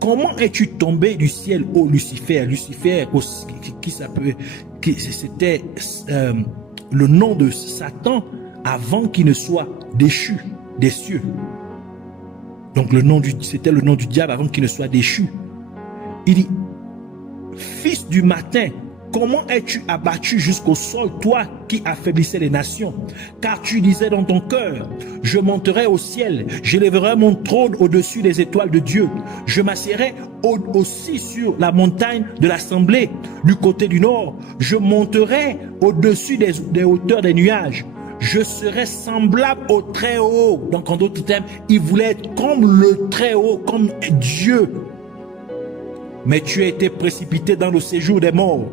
comment es-tu tombé du ciel, ô Lucifer? Lucifer, c'était le nom de Satan avant qu'il ne soit déchu des cieux. Donc c'était le nom du diable avant qu'il ne soit déchu. Il dit, fils du matin, comment es-tu abattu jusqu'au sol, toi qui affaiblissais les nations? Car tu disais dans ton cœur, je monterai au ciel, j'élèverai mon trône au-dessus des étoiles de Dieu. Je m'assierai aussi sur la montagne de l'assemblée du côté du nord. Je monterai au-dessus des hauteurs des nuages. Je serai semblable au Très-Haut. Donc en d'autres termes, il voulait être comme le Très-Haut, comme Dieu. Mais tu as été précipité dans le séjour des morts,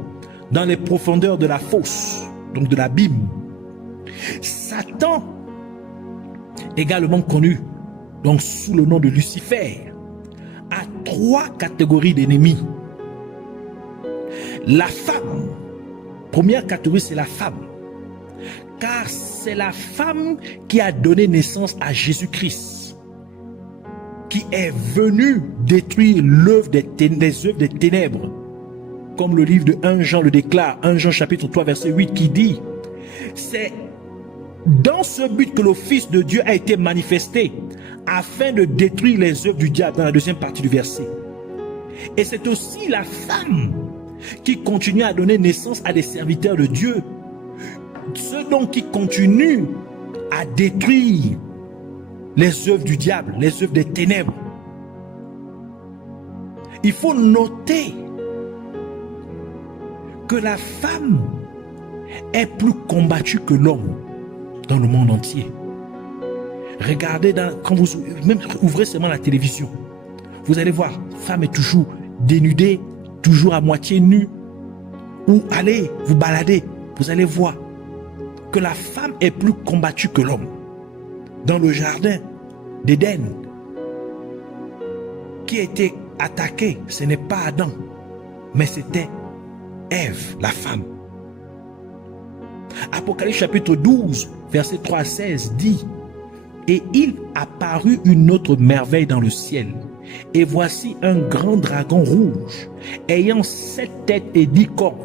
dans les profondeurs de la fosse, donc de l'abîme. Satan, également connu donc sous le nom de Lucifer, a 3 catégories d'ennemis. La femme, première catégorie, c'est la femme, car c'est la femme qui a donné naissance à Jésus-Christ, qui est venu détruire l'œuvre des ténèbres, comme le livre de 1 Jean le déclare, 1 Jean chapitre 3 verset 8 qui dit, c'est dans ce but que le Fils de Dieu a été manifesté, afin de détruire les œuvres du diable, dans la deuxième partie du verset. Et c'est aussi la femme qui continue à donner naissance à des serviteurs de Dieu, ceux donc qui continuent à détruire les œuvres du diable, les œuvres des ténèbres. Il faut noter que la femme est plus combattue que l'homme dans le monde entier. Regardez, quand vous même ouvrez seulement la télévision, vous allez voir, femme est toujours dénudée, toujours à moitié nue, ou allez vous balader, vous allez voir que la femme est plus combattue que l'homme. Dans le jardin d'Éden, qui a été attaqué, ce n'est pas Adam, mais c'était Ève, la femme. Apocalypse chapitre 12, verset 3 à 16 dit, et il apparut une autre merveille dans le ciel, et voici un grand dragon rouge, ayant 7 têtes et 10 cornes,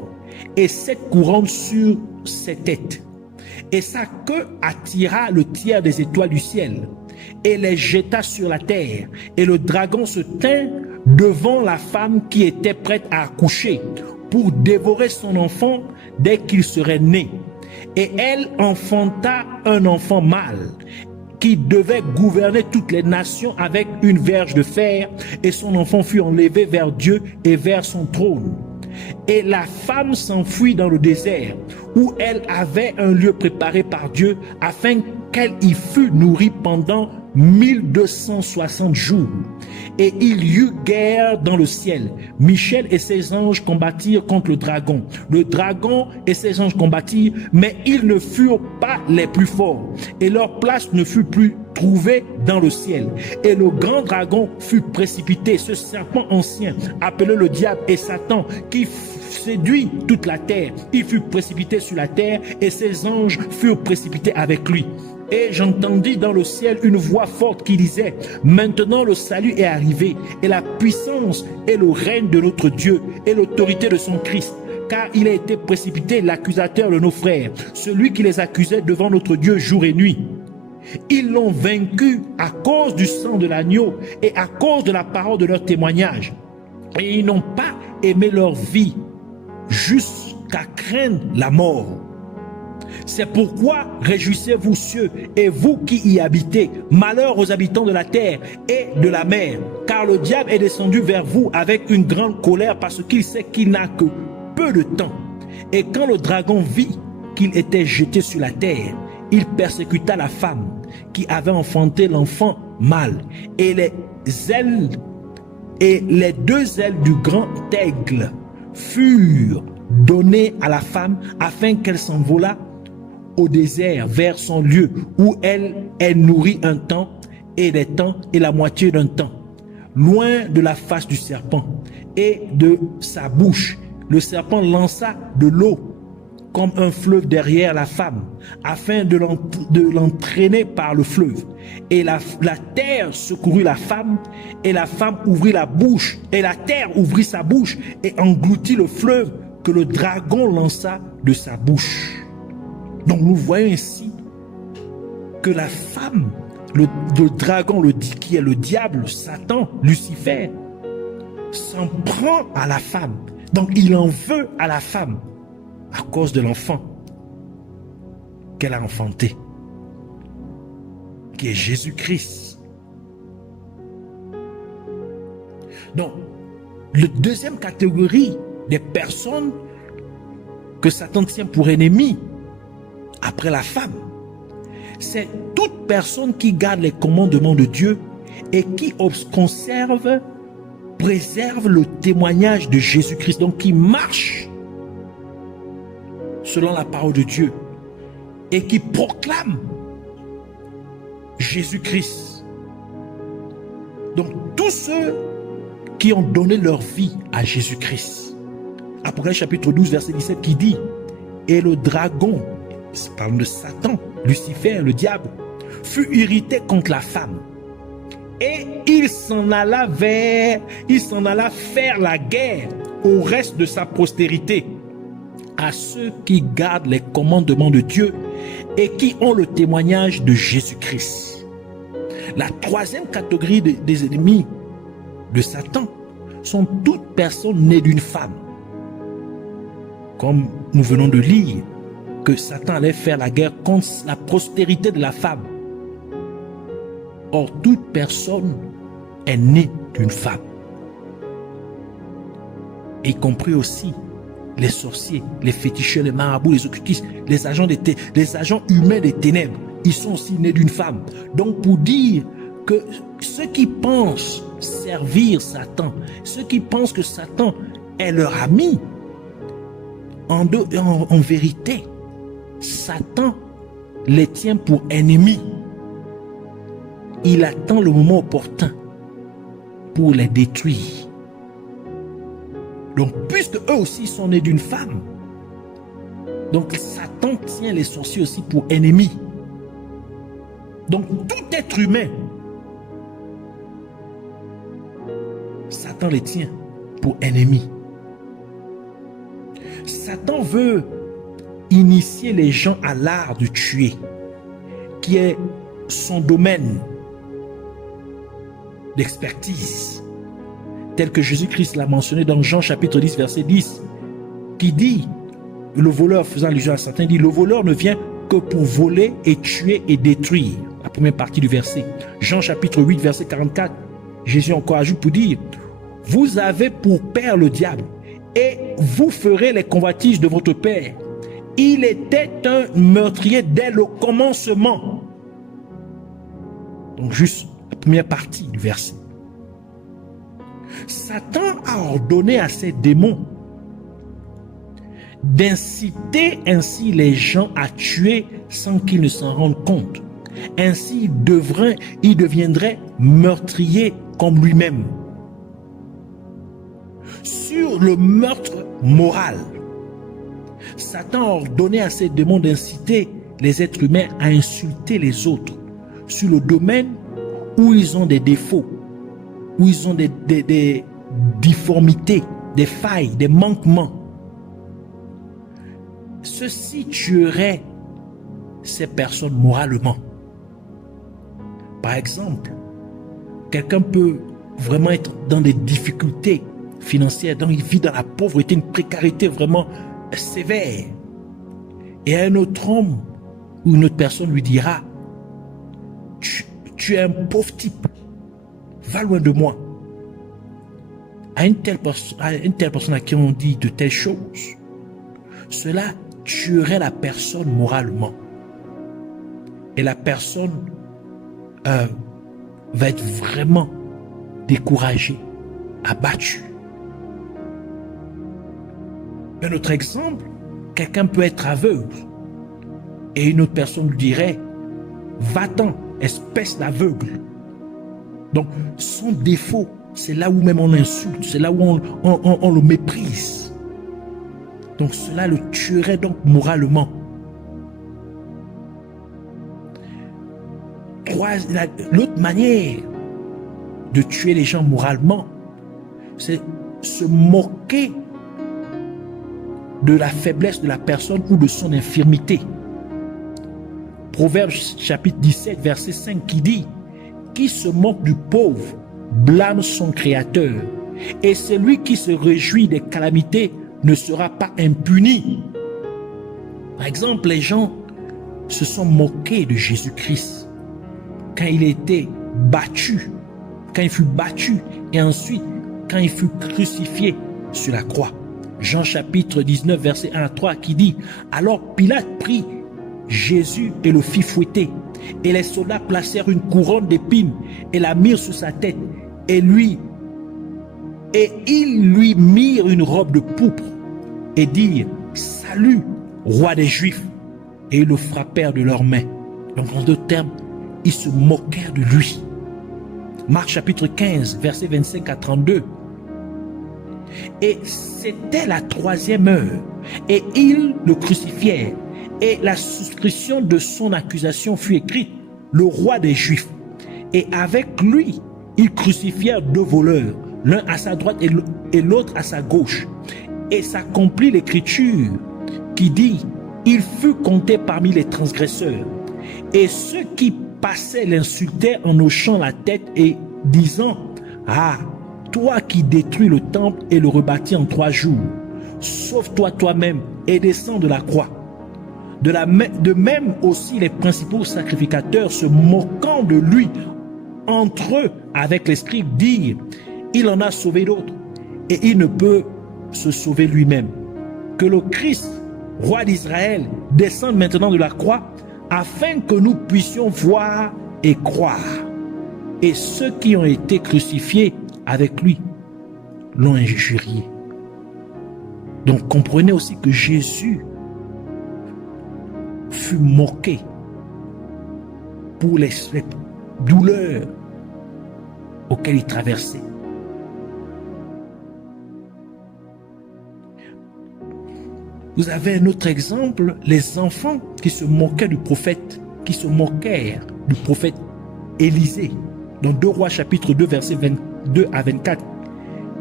et 7 couronnes sur ses têtes. Et sa queue attira le tiers des étoiles du ciel, et les jeta sur la terre. Et le dragon se tint devant la femme qui était prête à accoucher, pour dévorer son enfant dès qu'il serait né. Et elle enfanta un enfant mâle, qui devait gouverner toutes les nations avec une verge de fer, et son enfant fut enlevé vers Dieu et vers son trône. Et la femme s'enfuit dans le désert, où elle avait un lieu préparé par Dieu, afin qu'elle y fût nourrie pendant 1260 jours. Et il y eut guerre dans le ciel. Michel et ses anges combattirent contre le dragon. Le dragon et ses anges combattirent, mais ils ne furent pas les plus forts. Et leur place ne fut plus trouvée dans le ciel. Et le grand dragon fut précipité, ce serpent ancien, appelé le diable et Satan, qui séduit toute la terre. Il fut précipité sur la terre, et ses anges furent précipités avec lui. Et j'entendis dans le ciel une voix forte qui disait, maintenant le salut est arrivé, et la puissance et le règne de notre Dieu, et l'autorité de son Christ. Car il a été précipité l'accusateur de nos frères, celui qui les accusait devant notre Dieu jour et nuit. Ils l'ont vaincu à cause du sang de l'agneau et à cause de la parole de leur témoignage. Et ils n'ont pas aimé leur vie jusqu'à craindre la mort. C'est pourquoi réjouissez-vous cieux et vous qui y habitez, malheur aux habitants de la terre et de la mer, car le diable est descendu vers vous avec une grande colère parce qu'il sait qu'il n'a que peu de temps. Et quand le dragon vit qu'il était jeté sur la terre, il persécuta la femme qui avait enfanté l'enfant mâle, et les deux ailes du grand aigle furent données à la femme afin qu'elle s'envolât au désert vers son lieu où elle est nourrie un temps et des temps et la moitié d'un temps, loin de la face du serpent et de sa bouche. Le serpent lança de l'eau comme un fleuve derrière la femme, afin de l'entraîner par le fleuve. Et la terre secourut la femme, et la femme ouvrit la bouche, et la terre ouvrit sa bouche, et engloutit le fleuve que le dragon lança de sa bouche. Donc nous voyons ici que la femme, le dragon, qui est le diable, Satan, Lucifer, s'en prend à la femme. Donc il en veut à la femme à cause de l'enfant qu'elle a enfanté, qui est Jésus-Christ. Donc, la deuxième catégorie des personnes que Satan tient pour ennemis après la femme, c'est toute personne qui garde les commandements de Dieu et qui préserve le témoignage de Jésus-Christ, donc qui marche selon la parole de Dieu et qui proclame Jésus-Christ. Donc tous ceux qui ont donné leur vie à Jésus-Christ. Apocalypse chapitre 12 verset 17 qui dit: et le dragon, parle de Satan, Lucifer, le diable, fut irrité contre la femme. Et il s'en alla faire la guerre au reste de sa postérité, à ceux qui gardent les commandements de Dieu et qui ont le témoignage de Jésus-Christ. La troisième catégorie des ennemis de Satan sont toutes personnes nées d'une femme. Comme nous venons de lire, que Satan allait faire la guerre contre la postérité de la femme. Or, toute personne est née d'une femme. Y compris aussi les sorciers, les féticheurs, les marabouts, les occultistes, les agents humains des ténèbres. Ils sont aussi nés d'une femme. Donc, pour dire que ceux qui pensent servir Satan, ceux qui pensent que Satan est leur ami, en vérité, Satan les tient pour ennemis. Il attend le moment opportun pour les détruire. Donc, puisque eux aussi sont nés d'une femme, donc Satan tient les sorciers aussi pour ennemis. Donc, tout être humain, Satan les tient pour ennemis. Satan veut initier les gens à l'art de tuer, qui est son domaine d'expertise, tel que Jésus-Christ l'a mentionné dans Jean chapitre 10 verset 10, qui dit, le voleur, faisant allusion à Satan, dit: le voleur ne vient que pour voler et tuer et détruire. La première partie du verset. Jean chapitre 8 verset 44, Jésus encore ajoute pour dire: vous avez pour père le diable, et vous ferez les convoitises de votre père. Il était un meurtrier dès le commencement. Donc juste la première partie du verset. Satan a ordonné à ses démons d'inciter ainsi les gens à tuer sans qu'ils ne s'en rendent compte. Ainsi, il deviendrait meurtrier comme lui-même. Sur le meurtre moral, Satan a ordonné à ses démons d'inciter les êtres humains à insulter les autres sur le domaine où ils ont des défauts, où ils ont des difformités, des failles, des manquements. Ceci tuerait ces personnes moralement. Par exemple, quelqu'un peut vraiment être dans des difficultés financières, donc il vit dans la pauvreté, une précarité vraiment sévère. Et un autre homme ou une autre personne lui dira: tu es un pauvre type, va loin de moi. À une telle personne à qui on dit de telles choses, cela tuerait la personne moralement. Et la personne va être vraiment découragée, abattue. Un autre exemple, quelqu'un peut être aveugle et une autre personne lui dirait: va-t'en, espèce d'aveugle. Donc son défaut, c'est là où même on l'insulte, c'est là où on le méprise. Donc cela le tuerait donc moralement. L'autre manière de tuer les gens moralement, c'est se moquer de la faiblesse de la personne ou de son infirmité. Proverbe chapitre 17, verset 5 qui dit: qui se moque du pauvre blâme son créateur, et celui qui se réjouit des calamités ne sera pas impuni. Par exemple, les gens se sont moqués de Jésus-Christ quand il était battu, quand il fut battu, et ensuite quand il fut crucifié sur la croix. Jean chapitre 19, verset 1 à 3 qui dit: alors Pilate prit Jésus et le fit fouetter, et les soldats placèrent une couronne d'épines et la mirent sur sa tête, et ils lui mirent une robe de pourpre et dirent: salut, roi des Juifs, et ils le frappèrent de leurs mains. Donc en d'autres termes, ils se moquèrent de lui. Marc chapitre 15, verset 25 à 32. Et c'était la 3e heure, et ils le crucifièrent, et la souscription de son accusation fut écrite: le roi des Juifs. Et avec lui, ils crucifièrent 2 voleurs, l'un à sa droite et l'autre à sa gauche. Et s'accomplit l'écriture qui dit: il fut compté parmi les transgresseurs. Et ceux qui passaient l'insultaient en hochant la tête et disant: ah, toi qui détruis le temple et le rebâtis en 3 jours, sauve-toi toi-même et descends de la croix. De même aussi les principaux sacrificateurs, se moquant de lui entre eux avec les scribes, dirent: il en a sauvé d'autres et il ne peut se sauver lui-même. Que le Christ, roi d'Israël, descende maintenant de la croix, afin que nous puissions voir et croire. Et ceux qui ont été crucifiés avec lui l'ont injurié. Donc comprenez aussi que Jésus fut moqué pour les douleurs auxquelles il traversait. Vous avez un autre exemple, les enfants qui se moquaient du prophète, qui se moquèrent du prophète Élisée, dans 2 Rois chapitre 2 verset 22 à 24,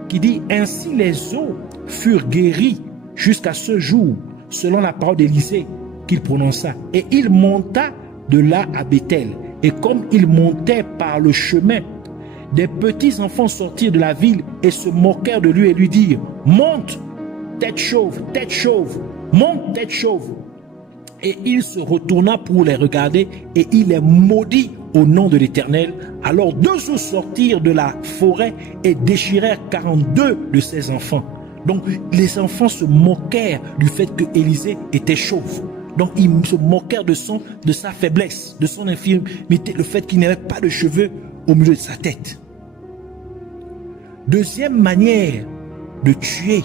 qui dit: ainsi les eaux furent guéries jusqu'à ce jour, selon la parole d'Élisée qu'il prononça. Et il monta de là à Bethel. Et comme il montait par le chemin, des petits enfants sortirent de la ville et se moquèrent de lui et lui dirent: monte, tête chauve, monte, tête chauve. Et il se retourna pour les regarder et il les maudit au nom de l'Éternel. Alors 2 ours sortirent de la forêt et déchirèrent 42 de ses enfants. Donc les enfants se moquèrent du fait que Élisée était chauve. Donc ils se moquèrent de sa faiblesse, de son infirmité, le fait qu'il n'avait pas de cheveux au milieu de sa tête. Deuxième manière de tuer,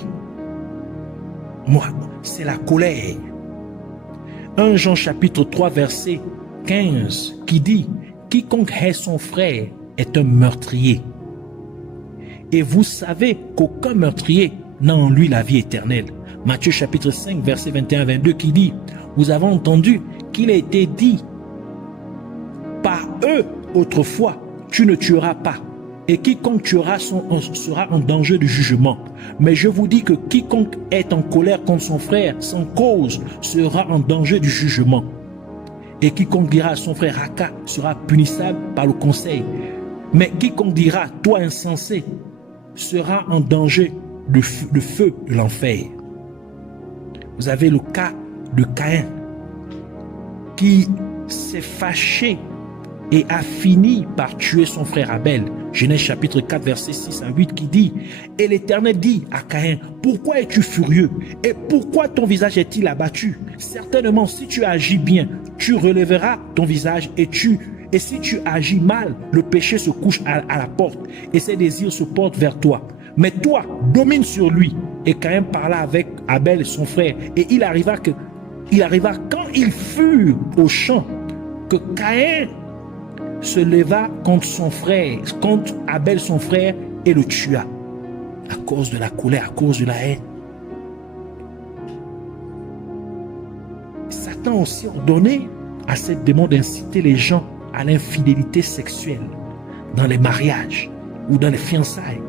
c'est la colère. 1 Jean chapitre 3 verset 15 qui dit: quiconque hait son frère est un meurtrier. Et vous savez qu'aucun meurtrier n'a en lui la vie éternelle. Matthieu chapitre 5 verset 21-22 qui dit: vous avez entendu qu'il a été dit par eux autrefois: tu ne tueras pas, et quiconque tuera sera en danger du jugement. Mais je vous dis que quiconque est en colère contre son frère sans cause sera en danger du jugement. Et quiconque dira à son frère Raka sera punissable par le conseil. Mais quiconque dira toi insensé sera en danger de feu de l'enfer. Vous avez le cas de Caïn qui s'est fâché et a fini par tuer son frère Abel. Genèse chapitre 4 verset 6 à 8 qui dit: et l'Éternel dit à Caïn: pourquoi es-tu furieux et pourquoi ton visage est-il abattu? Certainement si tu agis bien, tu relèveras ton visage, et si tu agis mal, le péché se couche à la porte et ses désirs se portent vers toi. Mais toi, domine sur lui. Et Caïn parla avec Abel son frère, et il arriva quand ils furent au champ que Caïn se leva contre son frère, contre Abel son frère, et le tua à cause de la colère, à cause de la haine. Satan aussi ordonné à cette démon d'inciter les gens à l'infidélité sexuelle dans les mariages ou dans les fiançailles,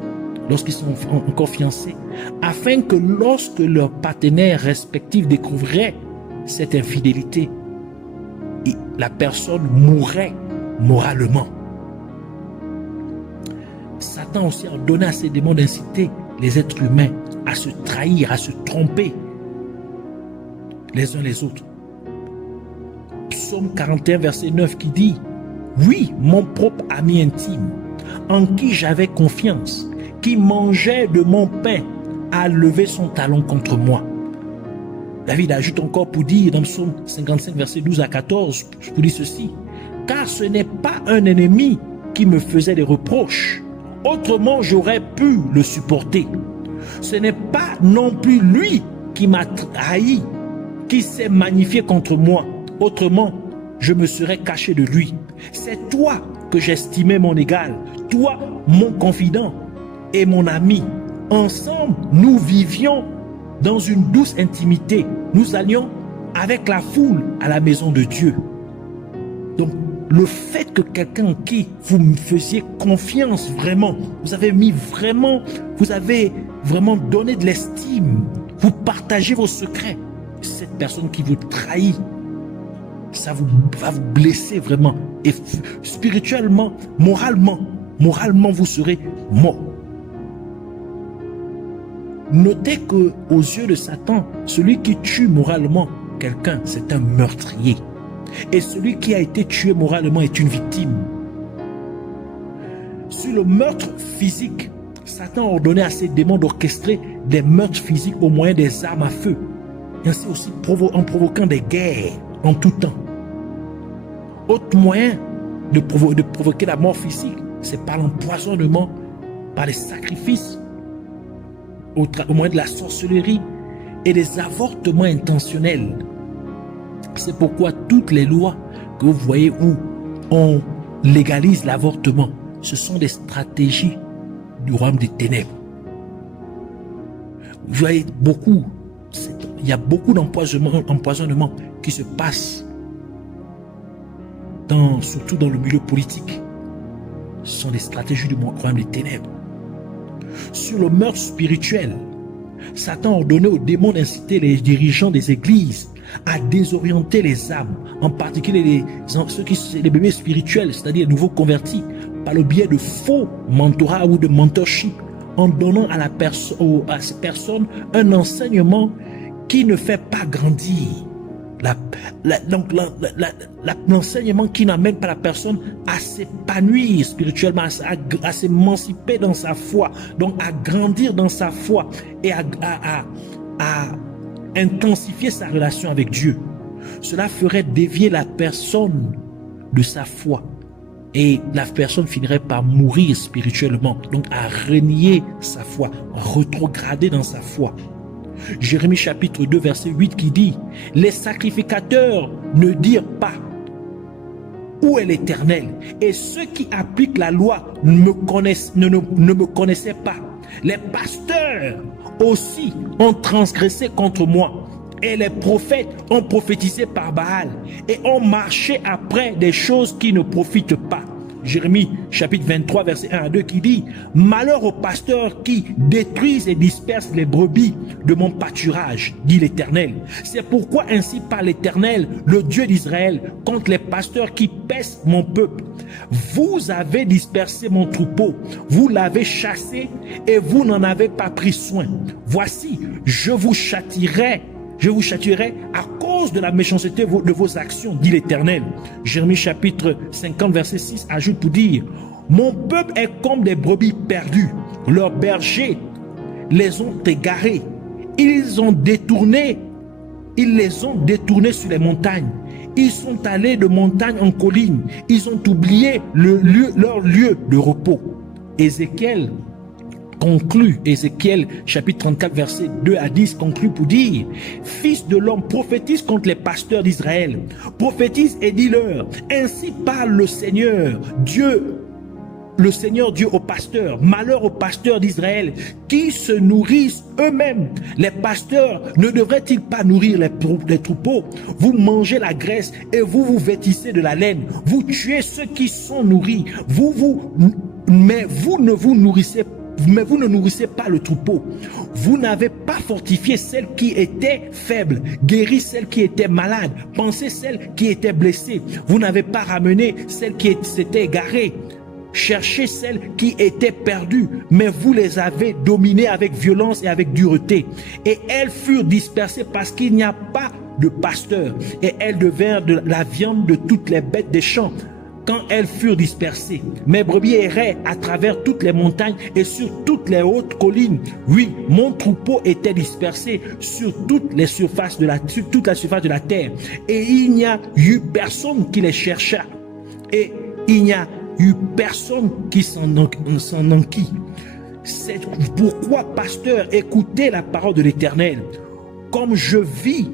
lorsqu'ils sont encore fiancés, afin que lorsque leurs partenaires respectifs découvriraient cette infidélité, la personne mourrait moralement. Satan aussi a donné à ces démons d'inciter les êtres humains à se trahir, à se tromper les uns les autres. Psaume 41, verset 9 qui dit: oui, mon propre ami intime, en qui j'avais confiance, qui mangeait de mon pain, a levé son talon contre moi. David ajoute encore pour dire dans Psaume 55, verset 12 à 14, pour dire ceci: car ce n'est pas un ennemi qui me faisait des reproches, autrement j'aurais pu le supporter. Ce n'est pas non plus lui qui m'a trahi, qui s'est magnifié contre moi, autrement je me serais caché de lui. C'est toi que j'estimais mon égal, toi mon confident et mon ami. Ensemble, nous vivions dans une douce intimité. Nous allions avec la foule à la maison de Dieu. Donc, le fait que quelqu'un qui vous me faisiez confiance vraiment, vous avez vraiment donné de l'estime, vous partagez vos secrets, cette personne qui vous trahit, ça va vous blesser vraiment. Et spirituellement, moralement, vous serez mort. Notez que aux yeux de Satan, celui qui tue moralement quelqu'un, c'est un meurtrier. Et celui qui a été tué moralement est une victime. Sur le meurtre physique, Satan a ordonné à ses démons d'orchestrer des meurtres physiques au moyen des armes à feu. Et ainsi aussi en provoquant des guerres en tout temps. Autre moyen de provoquer la mort physique, c'est par l'empoisonnement, par les sacrifices, au moyen de la sorcellerie et des avortements intentionnels. C'est pourquoi toutes les lois que vous voyez où on légalise l'avortement, ce sont des stratégies du royaume des ténèbres. Vous voyez il y a beaucoup d'empoisonnement qui se passe, surtout dans le milieu politique. Ce sont des stratégies du royaume des ténèbres. Sur le meurtre spirituel, Satan a ordonné aux démons d'inciter les dirigeants des églises à désorienter les âmes, en particulier les bébés spirituels, c'est-à-dire les nouveaux convertis, par le biais de faux mentorat ou de mentorship, en donnant à ces personnes un enseignement qui ne fait pas grandir. L'enseignement qui n'amène pas la personne à s'épanouir spirituellement, à s'émanciper dans sa foi, donc à grandir dans sa foi et à intensifier sa relation avec Dieu. Cela ferait dévier la personne de sa foi et la personne finirait par mourir spirituellement, donc à renier sa foi, rétrograder dans sa foi. Jérémie chapitre 2 verset 8 qui dit: les sacrificateurs ne dirent pas où est l'Éternel, et ceux qui appliquent la loi ne me connaissaient pas. Les pasteurs aussi ont transgressé contre moi, et les prophètes ont prophétisé par Baal et ont marché après des choses qui ne profitent pas. Jérémie chapitre 23 verset 1 à 2 qui dit: malheur aux pasteurs qui détruisent et dispersent les brebis de mon pâturage, dit l'Éternel. C'est pourquoi ainsi parle l'Éternel, le Dieu d'Israël, contre les pasteurs qui paissent mon peuple. Vous avez dispersé mon troupeau, vous l'avez chassé et vous n'en avez pas pris soin. Voici, je vous châtierai à cause de la méchanceté de vos actions, dit l'Éternel. Jérémie chapitre 50 verset 6 ajoute pour dire: mon peuple est comme des brebis perdues, leurs bergers les ont égarés, ils les ont détournés sur les montagnes, ils sont allés de montagne en colline, ils ont oublié leur lieu de repos. Ézéchiel chapitre 34 verset 2 à 10 conclut pour dire: fils de l'homme, prophétise contre les pasteurs d'Israël, prophétise et dis-leur, ainsi parle le Seigneur Dieu le Seigneur Dieu aux pasteurs, malheur aux pasteurs d'Israël qui se nourrissent eux-mêmes. Les pasteurs ne devraient-ils pas nourrir les troupeaux? Vous mangez la graisse et vous vêtissez de la laine. Vous tuez ceux qui sont nourris. Mais vous ne nourrissez pas le troupeau. Vous n'avez pas fortifié celles qui étaient faibles, guéri celles qui étaient malades, pensé celles qui étaient blessées. Vous n'avez pas ramené celles qui s'étaient égarées. Cherchez celles qui étaient perdues, mais vous les avez dominées avec violence et avec dureté. Et elles furent dispersées parce qu'il n'y a pas de pasteur. Et elles devinrent de la viande de toutes les bêtes des champs. Quand elles furent dispersées, mes brebis erraient à travers toutes les montagnes et sur toutes les hautes collines. Oui, mon troupeau était dispersé sur toute la surface de la terre. Et il n'y a eu personne qui les chercha. Et il n'y a eu personne qui s'en enquit. C'est pourquoi, pasteur, écoutez la parole de l'Éternel. Comme je vis,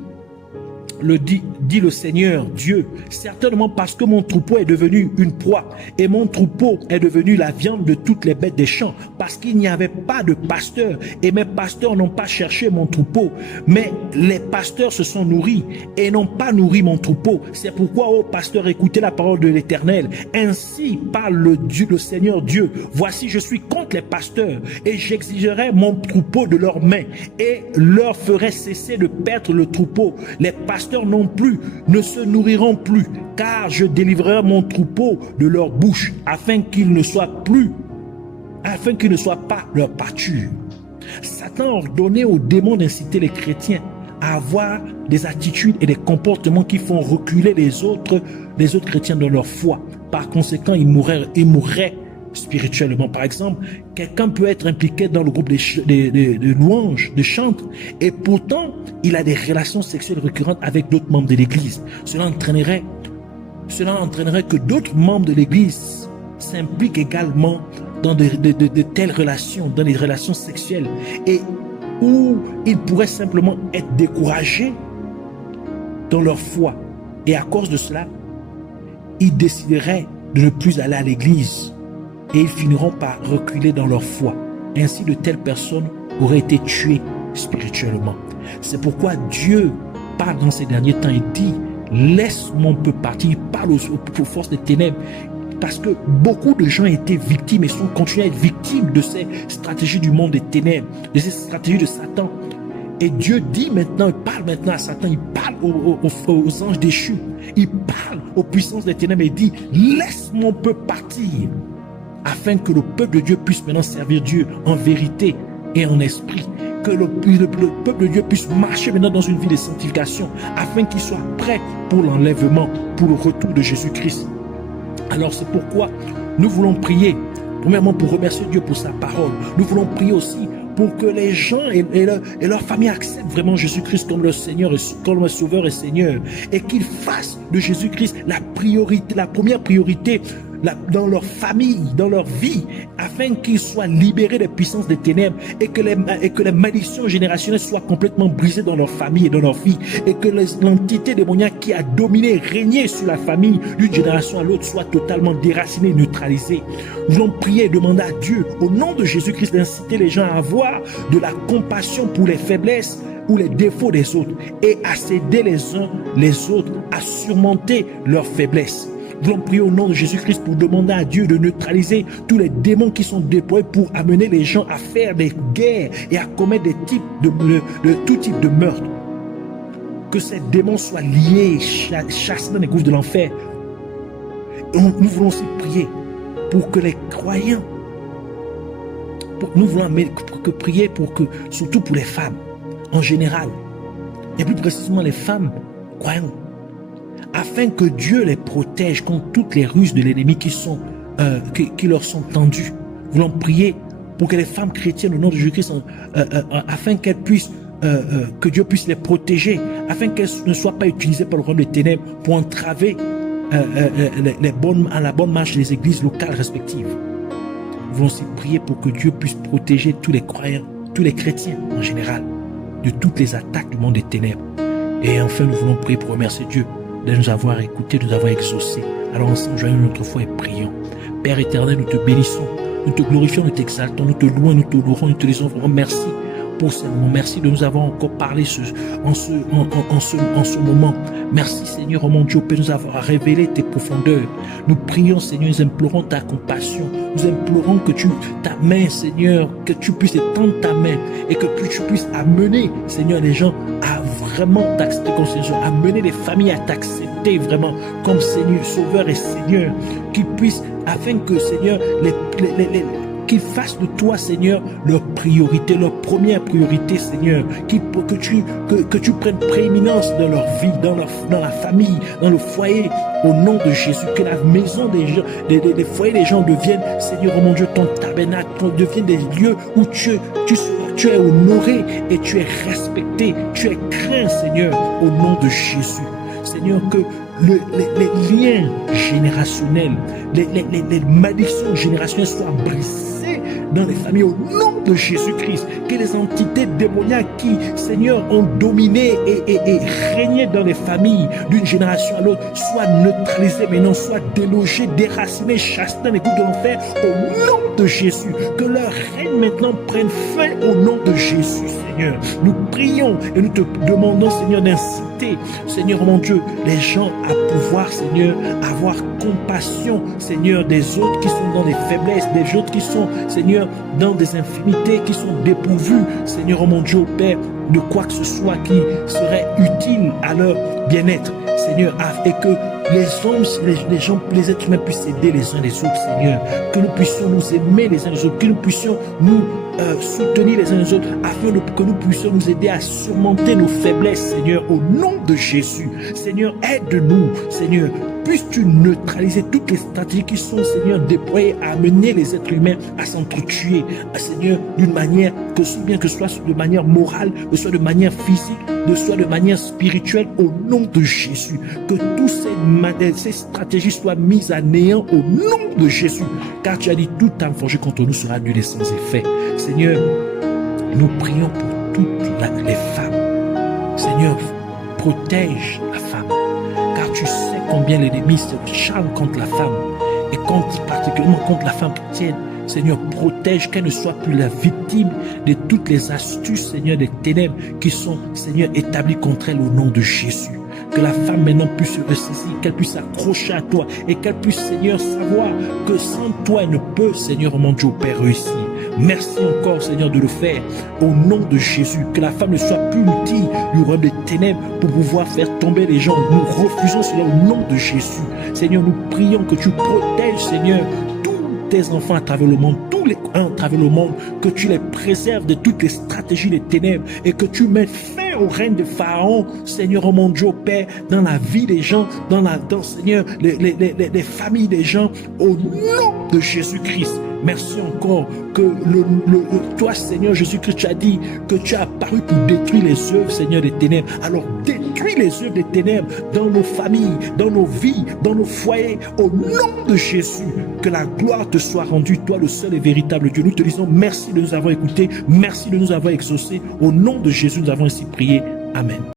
dit le Seigneur Dieu, certainement parce que mon troupeau est devenu une proie et mon troupeau est devenu la viande de toutes les bêtes des champs, parce qu'il n'y avait pas de pasteur et mes pasteurs n'ont pas cherché mon troupeau, mais les pasteurs se sont nourris et n'ont pas nourri mon troupeau. C'est pourquoi, ô pasteur, écoutez la parole de l'Éternel. Ainsi parle le Seigneur Dieu. Voici, je suis contre les pasteurs et j'exigerai mon troupeau de leurs mains et leur ferai cesser de perdre le troupeau. Les pasteurs non plus ne se nourriront plus, car je délivrerai mon troupeau de leur bouche, afin qu'ils ne soient pas leur pâture. Satan a ordonné aux démons d'inciter les chrétiens à avoir des attitudes et des comportements qui font reculer les autres chrétiens dans leur foi. Par conséquent, ils mourraient spirituellement. Par exemple, quelqu'un peut être impliqué dans le groupe de louanges, de chantes, et pourtant, il a des relations sexuelles récurrentes avec d'autres membres de l'église. Cela entraînerait que d'autres membres de l'église s'impliquent également dans de telles relations, dans des relations sexuelles, et où ils pourraient simplement être découragés dans leur foi. Et à cause de cela, ils décideraient de ne plus aller à l'église. Et ils finiront par reculer dans leur foi. Ainsi, de telles personnes auraient été tuées spirituellement. C'est pourquoi Dieu parle dans ces derniers temps et dit, laisse mon peuple partir. Il parle aux forces des ténèbres. Parce que beaucoup de gens étaient victimes et sont continués à être victimes de ces stratégies du monde des ténèbres, de ces stratégies de Satan. Et Dieu dit maintenant, il parle maintenant à Satan, il parle aux anges déchus, il parle aux puissances des ténèbres et dit, laisse mon peuple partir. Afin que le peuple de Dieu puisse maintenant servir Dieu en vérité et en esprit. Que le peuple de Dieu puisse marcher maintenant dans une vie de sanctification, afin qu'il soit prêt pour l'enlèvement, pour le retour de Jésus-Christ. Alors c'est pourquoi nous voulons prier, premièrement pour remercier Dieu pour sa parole. Nous voulons prier aussi pour que les gens et leur famille acceptent vraiment Jésus-Christ comme leur Seigneur, comme leur Sauveur et Seigneur, et qu'ils fassent de Jésus-Christ la première priorité dans leur famille, dans leur vie, afin qu'ils soient libérés des puissances des ténèbres et que les malédictions générationnelles soient complètement brisées dans leur famille et dans leur vie, et que l'entité démoniaque qui a dominé, régné sur la famille d'une génération à l'autre soit totalement déracinée, neutralisée. Nous voulons prier et demander à Dieu, au nom de Jésus-Christ, d'inciter les gens à avoir de la compassion pour les faiblesses ou les défauts des autres et à s'aider les uns les autres à surmonter leurs faiblesses. Nous voulons prier au nom de Jésus-Christ pour demander à Dieu de neutraliser tous les démons qui sont déployés pour amener les gens à faire des guerres et à commettre de tout type de meurtre. Que ces démons soient liés, chassés dans les gouffres de l'enfer. Nous voulons aussi prier pour que les croyants, surtout pour les femmes en général, et plus précisément les femmes croyantes, afin que Dieu les protège contre toutes les ruses de l'ennemi qui leur sont tendues. Nous voulons prier pour que les femmes chrétiennes au nom de Jésus-Christ, afin qu'elles puissent, que Dieu puisse les protéger, afin qu'elles ne soient pas utilisées par le royaume des ténèbres pour entraver la bonne marche des églises locales respectives. Nous voulons aussi prier pour que Dieu puisse protéger tous les croyants, tous les chrétiens en général, de toutes les attaques du monde des ténèbres. Et enfin, nous voulons prier pour remercier Dieu de nous avoir écoutés, de nous avoir exaucés. Alors ensemble, joignons notre foi et prions. Père éternel, nous te bénissons, nous te glorifions, nous t'exaltons, nous te louons, nous te louerons, nous te disons vraiment merci pour ce moment. Merci de nous avoir encore parlé en ce moment. Merci Seigneur, oh mon Dieu, de nous avoir révélé tes profondeurs. Nous prions Seigneur, nous implorons ta compassion. Nous implorons que ta main Seigneur, que tu puisses étendre ta main et que tu puisses amener Seigneur les gens à vraiment t'accepter comme Seigneur, amener les familles à t'accepter vraiment comme Seigneur, Sauveur et Seigneur, qu'ils puissent, afin que Seigneur, qu'ils fassent de toi, Seigneur, leur priorité, leur première priorité, Seigneur. Que tu prennes prééminence dans leur vie, dans la famille, dans le foyer, au nom de Jésus. Que la maison des gens, les foyers des gens deviennent, Seigneur, oh mon Dieu, ton tabernacle, deviennent des lieux où tu es honoré et tu es respecté, tu es craint, Seigneur, au nom de Jésus. Seigneur, que les liens générationnels, les malédictions générationnelles soient brisées dans les familles au nom de Jésus-Christ. Que les entités démoniaques qui, Seigneur, ont dominé et régné dans les familles d'une génération à l'autre soient neutralisées maintenant, soient délogées, déracinées, chassées dans les coups de l'enfer au nom de Jésus. Que leur règne maintenant prenne fin au nom de Jésus, Seigneur. Nous prions et nous te demandons, Seigneur, d'inciter, Seigneur mon Dieu, les gens à pouvoir, Seigneur, avoir compassion, Seigneur, des autres qui sont dans des faiblesses, des autres qui sont, Seigneur, dans des infimités, qui sont dépourvus, Seigneur, mon Dieu, Père, de quoi que ce soit qui serait utile à leur bien-être, Seigneur, et que les hommes, les gens, les êtres humains puissent aider les uns les autres, Seigneur, que nous puissions nous aimer les uns les autres, que nous puissions nous soutenir les uns les autres, afin que nous puissions nous aider à surmonter nos faiblesses, Seigneur, au nom de Jésus. Seigneur, aide-nous, Seigneur. Puisses-tu neutraliser toutes les stratégies qui sont, Seigneur, déployées à amener les êtres humains à s'entretuer, Seigneur, d'une manière, que bien que ce soit de manière morale, que ce soit de manière physique, que ce soit de manière spirituelle, au nom de Jésus. Que toutes ces stratégies soient mises à néant au nom de Jésus. Car tu as dit, toute âme forgée contre nous sera nulle et sans effet. Seigneur, nous prions pour toutes les femmes. Seigneur, protège la femme. Car tu sais combien l'ennemi se charme contre la femme et particulièrement contre la femme chrétienne. Seigneur, protège qu'elle ne soit plus la victime de toutes les astuces, Seigneur, des ténèbres qui sont, Seigneur, établies contre elle au nom de Jésus. Que la femme maintenant puisse se ressaisir, qu'elle puisse s'accrocher à toi et qu'elle puisse, Seigneur, savoir que sans toi, elle ne peut, Seigneur, mon Dieu, Père, réussir. Merci encore, Seigneur, de le faire au nom de Jésus. Que la femme ne soit plus l'outil du royaume des ténèbres pour pouvoir faire tomber les gens. Nous refusons cela au nom de Jésus. Seigneur, nous prions que tu protèges, Seigneur, tous tes enfants à travers le monde, tous les à travers le monde, que tu les préserves de toutes les stratégies des ténèbres et que tu mettes fin au règne de Pharaon, Seigneur, oh mon Dieu, Père, dans la vie des gens, dans Seigneur, les familles des gens, au nom de Jésus-Christ. Merci encore que toi, Seigneur Jésus-Christ, tu as dit que tu as apparu pour détruire les œuvres, Seigneur, des ténèbres. Alors détruis les œuvres des ténèbres dans nos familles, dans nos vies, dans nos foyers, au nom de Jésus. Que la gloire te soit rendue, toi le seul et véritable Dieu. Nous te disons merci de nous avoir écoutés, merci de nous avoir exaucés. Au nom de Jésus, nous avons ainsi prié. Amen.